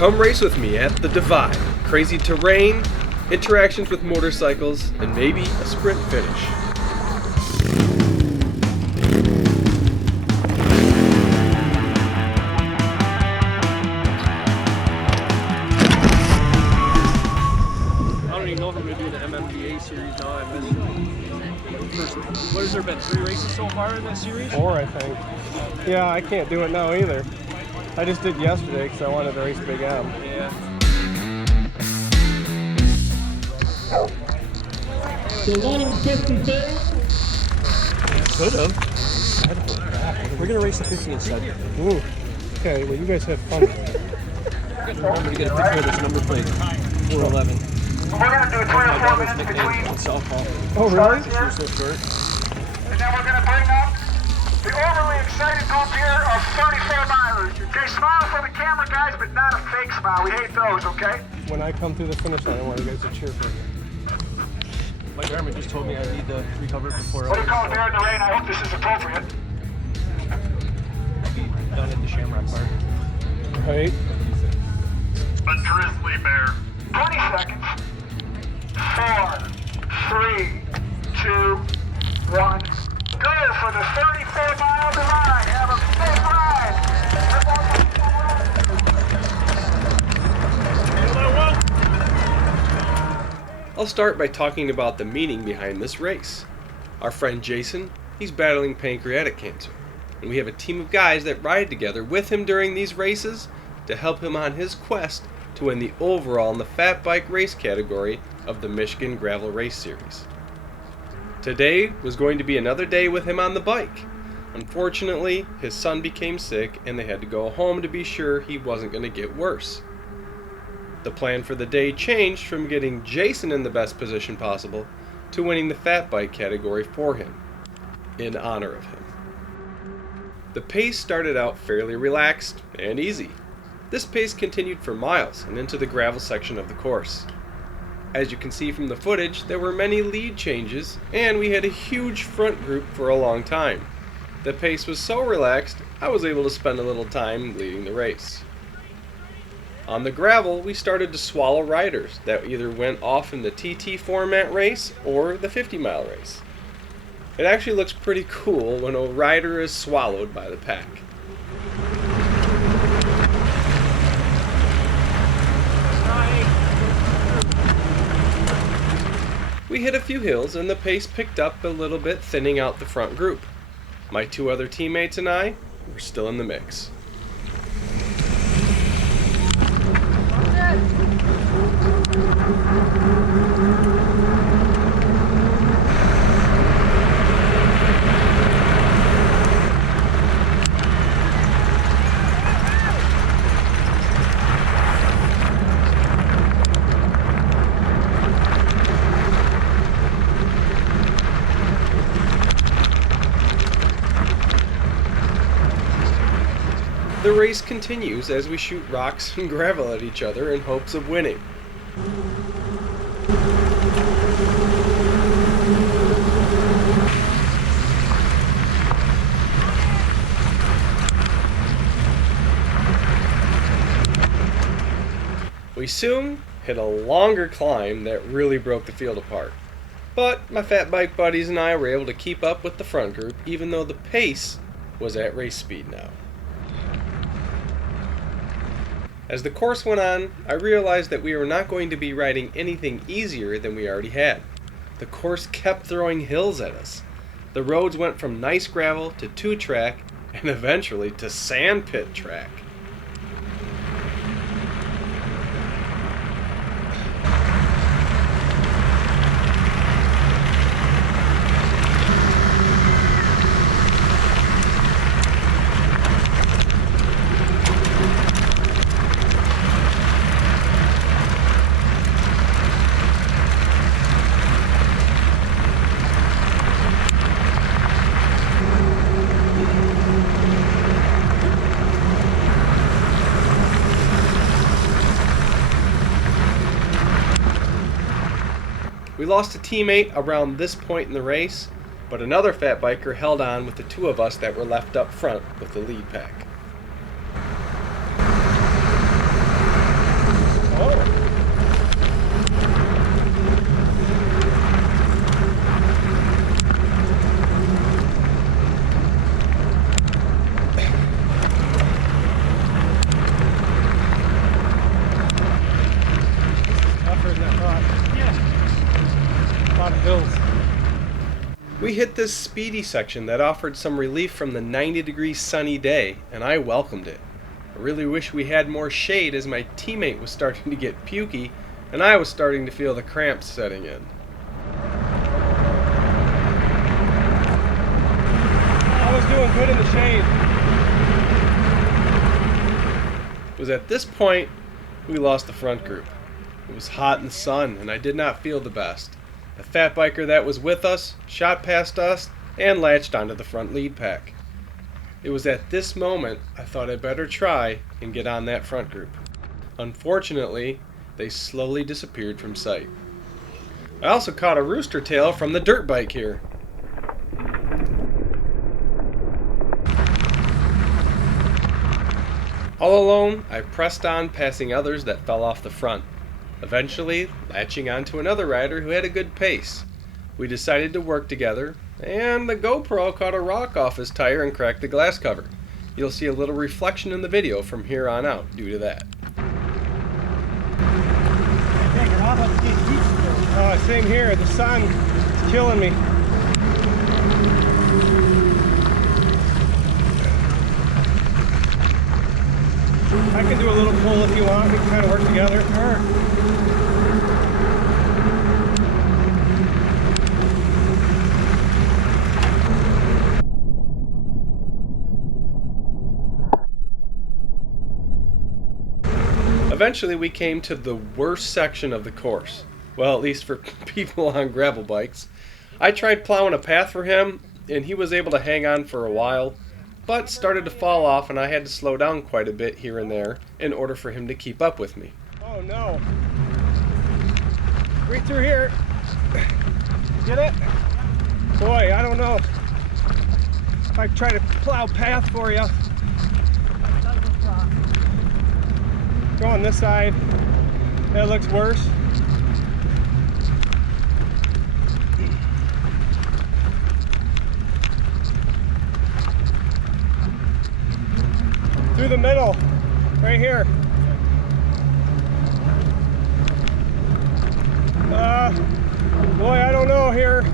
Come race with me at the Divide. Crazy terrain, interactions with motorcycles, and maybe a sprint finish. I don't even know if I'm going to do the MMDA series now. I missed what has there been, 3 races so far in that series? 4, I think. Yeah, I can't do it now either. I just did yesterday because I wanted to race Big M. Yeah. Could have. We're going to race the 50 instead. Ooh. Okay, well you guys have fun. Remember to get a picture of this number plate, 411. We're going to do 3 or 4 minutes Nickname between on softball. Oh, really? starts here. So short. And then we're going to bring up the overly excited group here of 34 milers. Okay, smile for the camera, guys, but not a fake smile. We hate those, okay? When I come through the finish line, I want you guys to cheer for me. Mike Armin just told me I need to recover before What do you call it there in the rain? I hope this is appropriate. down at the Shamrock Park. Right? A drizzly bear. 20 seconds. 4, 3, 2, 1. Go for the 34-mile divide. Have a safe ride. I'll start by talking about the meaning behind this race. Our friend Jason, he's battling pancreatic cancer, and we have a team of guys that ride together with him during these races to help him on his quest to win the overall in the fat bike race category of the Michigan Gravel Race Series. Today was going to be another day with him on the bike. Unfortunately, his son became sick and they had to go home to be sure he wasn't going to get worse. The plan for the day changed from getting Jason in the best position possible to winning the fat bike category for him, in honor of him. The pace started out fairly relaxed and easy. This pace continued for miles and into the gravel section of the course. As you can see from the footage, there were many lead changes, and we had a huge front group for a long time. The pace was so relaxed, I was able to spend a little time leading the race. On the gravel, we started to swallow riders that either went off in the TT format race or the 50-mile race. It actually looks pretty cool when a rider is swallowed by the pack. We hit a few hills and the pace picked up a little bit, thinning out the front group. My 2 other teammates and I were still in the mix. The race continues as we shoot rocks and gravel at each other in hopes of winning. We soon hit a longer climb that really broke the field apart. But my fat bike buddies and I were able to keep up with the front group even though the pace was at race speed now. As the course went on, I realized that we were not going to be riding anything easier than we already had. The course kept throwing hills at us. The roads went from nice gravel to 2-track and eventually to sand pit track. We lost a teammate around this point in the race, but another fat biker held on with the 2 of us that were left up front with the lead pack. We hit this speedy section that offered some relief from the 90-degree sunny day, and I welcomed it. I really wish we had more shade as my teammate was starting to get pukey, and I was starting to feel the cramps setting in. I was doing good in the shade. It was at this point we lost the front group. It was hot in the sun, and I did not feel the best. The fat biker that was with us shot past us and latched onto the front lead pack. It was at this moment I thought I'd better try and get on that front group. Unfortunately, they slowly disappeared from sight. I also caught a rooster tail from the dirt bike here. All alone, I pressed on, passing others that fell off the front, eventually latching onto another rider who had a good pace. We decided to work together, and the GoPro caught a rock off his tire and cracked the glass cover. You'll see a little reflection in the video from here on out due to that. Same here. The sun is killing me. I can do a little pull if you want. We can kind of work together. Eventually we came to the worst section of the course. Well, at least for people on gravel bikes. I tried plowing a path for him, and he was able to hang on for a while, but started to fall off, and I had to slow down quite a bit here and there in order for him to keep up with me. Oh no. Right through here. Get it? Boy, I don't know if I try to plow path for you. Go on this side. That looks worse. Through the middle, right here. Boy, I don't know here.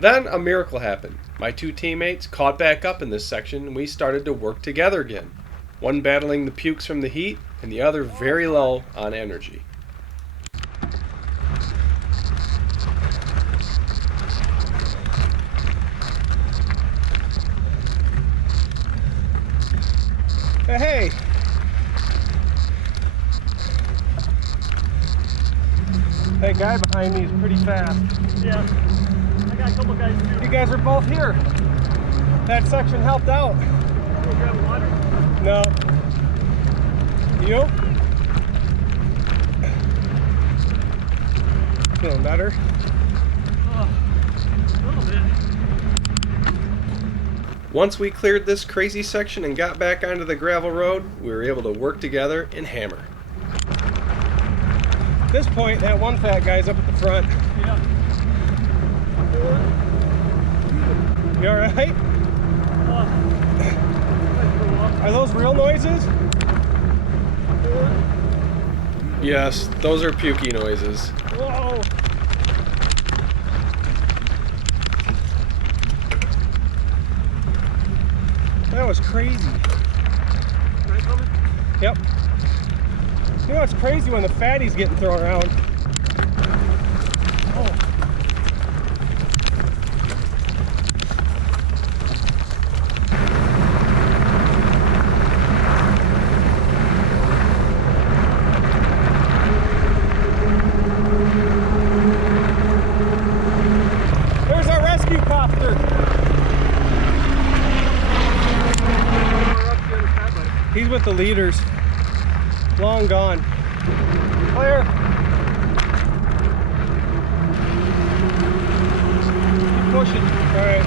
Then a miracle happened. My two teammates caught back up in this section and we started to work together again. One battling the pukes from the heat and the other very low on energy. Hey! That guy behind me is pretty fast. Yeah. I got a couple guys too. You guys are both here. That section helped out. Go grab water. No. You? Feeling better? A little bit. Once we cleared this crazy section and got back onto the gravel road, we were able to work together and hammer. At this point, that one fat guy's up at the front. Yeah. You alright? Are those real noises? Yes, those are pukey noises. Whoa! That was crazy. Right coming? Yep. You know what's crazy when the fatties getting thrown around? Oh. There's our rescue copter. He's with the leaders. Long gone. Clear. Keep pushing. Alright.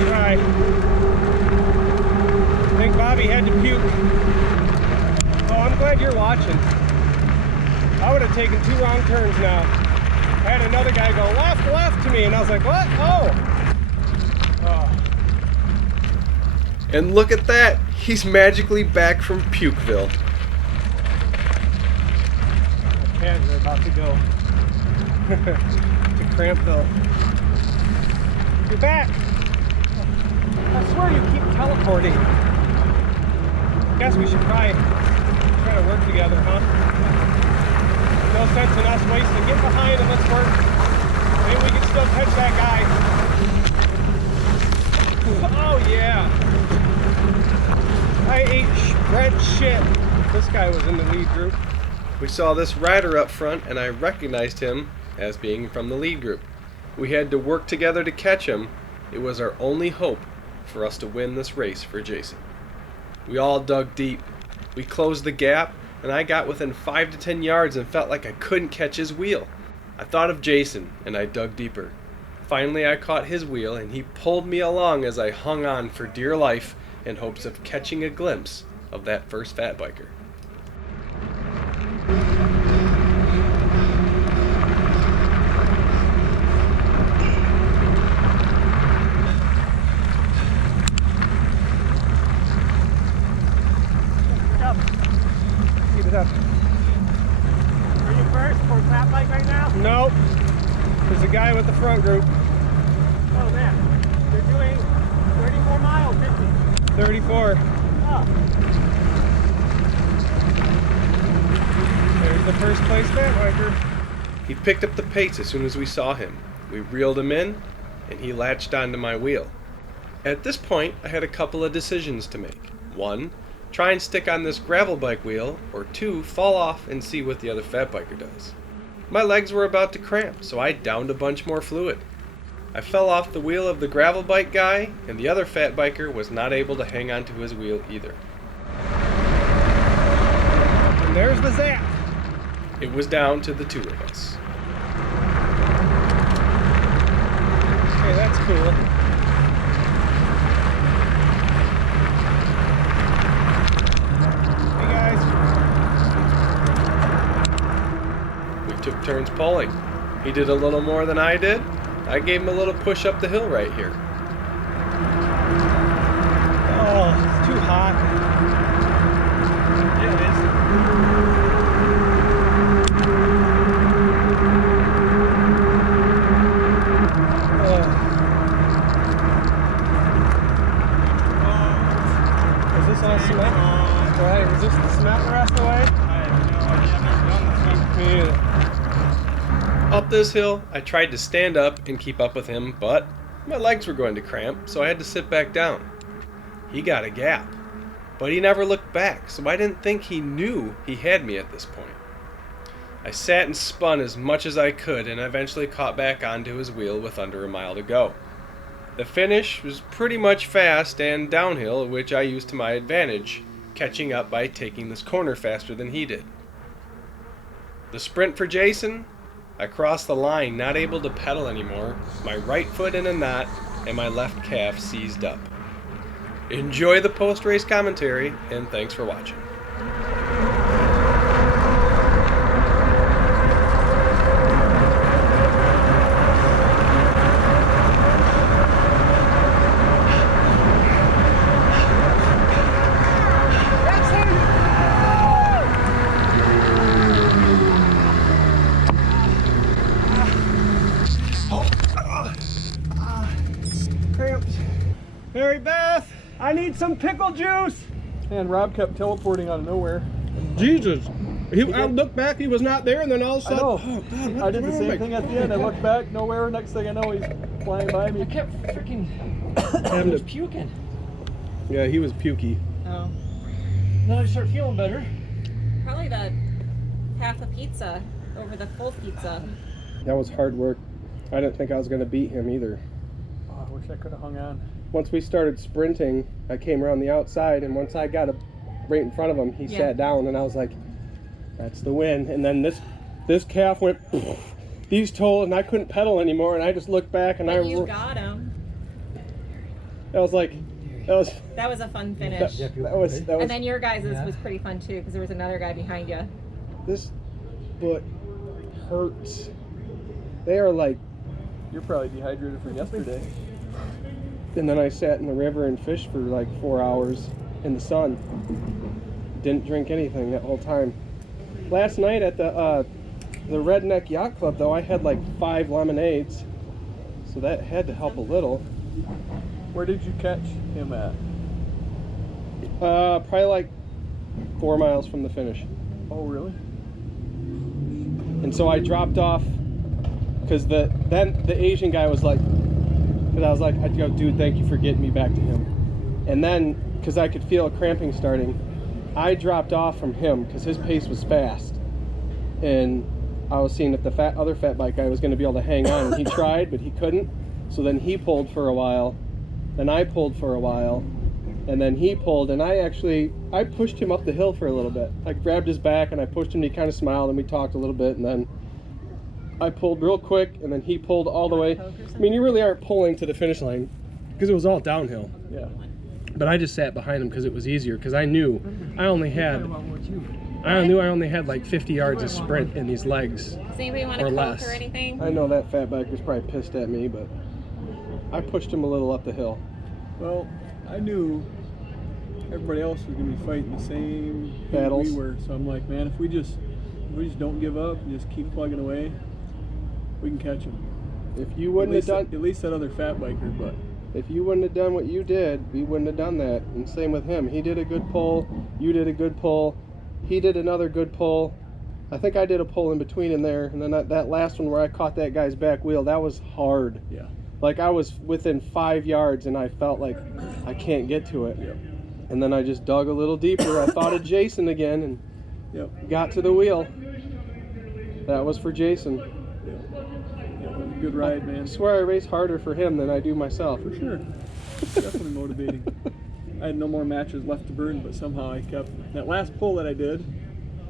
Try. I think Bobby had to puke. Oh, I'm glad you're watching. I would have taken 2 wrong turns now. I had another guy go left to me, and I was like, what? Oh. And look at that! He's magically back from Pukeville. My calves are about to go to Crampville. You're back! I swear you keep teleporting. Guess we should try to work together, huh? No sense in us wasting. Get behind and let's work. Maybe we can still catch that guy. Oh yeah. I ate red shit. This guy was in the lead group. We saw this rider up front and I recognized him as being from the lead group. We had to work together to catch him. It was our only hope for us to win this race for Jason. We all dug deep. We closed the gap and I got within 5 to 10 yards and felt like I couldn't catch his wheel. I thought of Jason and I dug deeper. Finally I caught his wheel and he pulled me along as I hung on for dear life in hopes of catching a glimpse of that first fat biker. Keep it up. Are you first for fat bike right now? Nope. There's a guy with the front group. Oh man, you're doing 34 miles, 50. 34. Oh. There's the first place fat biker. He picked up the pace as soon as we saw him. We reeled him in and he latched onto my wheel. At this point I had a couple of decisions to make. 1, try and stick on this gravel bike wheel, or 2, fall off and see what the other fat biker does. My legs were about to cramp, so I downed a bunch more fluid. I fell off the wheel of the gravel bike guy, and the other fat biker was not able to hang onto his wheel either. And there's the zap. It was down to the 2 of us. Okay, that's cool. Hey guys. We took turns pulling. He did a little more than I did. I gave him a little push up the hill right here. Oh, it's too hot. Yeah, it is. Is this all cement? Right, is this the cement the rest of the way? I have no idea. I've never done this. Me either. Up this hill, I tried to stand up and keep up with him, but my legs were going to cramp, so I had to sit back down. He got a gap, but he never looked back, so I didn't think he knew he had me at this point. I sat and spun as much as I could and eventually caught back onto his wheel with under a mile to go. The finish was pretty much fast and downhill, which I used to my advantage, catching up by taking this corner faster than he did. The sprint for Jason? I crossed the line, not able to pedal anymore, my right foot in a knot, and my left calf seized up. Enjoy the post-race commentary, and thanks for watching. Cramps. Mary Beth, I need some pickle juice. And Rob kept teleporting out of nowhere. Jesus. I looked back, he was not there, and then all of a I sudden, know. oh God, I did the same thing at the end. I looked back, nowhere. Next thing I know, he's flying by me. I kept freaking puking. Yeah, he was pukey. Oh. Then I start feeling better. Probably the half a pizza over the full pizza. That was hard work. I didn't think I was going to beat him either. Oh, I wish I could have hung on. Once we started sprinting, I came around the outside, and once I got up right in front of him, he sat down, and I was like, that's the win. And then this calf went, these told, and I couldn't pedal anymore, and I just looked back, and But you got him. I was like, That was a fun finish. that was And then your guys' was pretty fun too, because there was another guy behind you. this foot hurts. They are like, You're probably dehydrated from yesterday. and then I sat in the river and fished for like 4 hours in the sun. Didn't drink anything that whole time. Last night at the Redneck Yacht Club though, I had like 5 lemonades, so that had to help a little. Where did you catch him at? Probably like 4 miles from the finish. Oh, really? And so I dropped off because then the Asian guy was like, because I was like, I'd go, dude, thank you for getting me back to him. And then, because I could feel cramping starting, I dropped off from him because his pace was fast. And I was seeing if the other fat bike guy was going to be able to hang on. And he tried, but he couldn't. So then he pulled for a while. Then I pulled for a while. And then he pulled, and I pushed him up the hill for a little bit. I grabbed his back and I pushed him, and he kind of smiled, and we talked a little bit, and then I pulled real quick, and then he pulled all the way. I mean, you really aren't pulling to the finish line because it was all downhill. Yeah. But I just sat behind him because it was easier, because I knew I only had like 50 yards of sprint in these legs. Does anybody want a Or Coke less. or anything? I know that fat bike was probably pissed at me, but I pushed him a little up the hill. Well, I knew everybody else was going to be fighting the same Battles. we were. So I'm like, man, if we just don't give up and just keep plugging away, we can catch them. If you wouldn't have done, at least that other fat biker, but if you wouldn't have done what you did, we wouldn't have done that. And same with him. He did a good pull. You did a good pull. He did another good pull. I think I did a pull in between in there. And then that last one where I caught that guy's back wheel, that was hard. yeah. Like I was within 5 yards and I felt like I can't get to it. Yep. And then I just dug a little deeper. I thought of Jason again and Yep. got to the wheel. That was for Jason. Yep. It was a good ride, man. I swear I race harder for him than I do myself. For sure. Definitely motivating. I had no more matches left to burn, but somehow I kept that last pull that I did.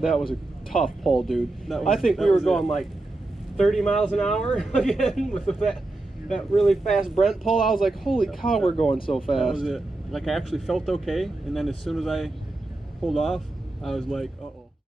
That was a tough pull, dude. I think we were going like 30 miles an hour again with that really fast Brent pull. I was like, holy cow, we're going so fast. That was it. Like I actually felt okay, and then as soon as I pulled off, I was like, uh-oh.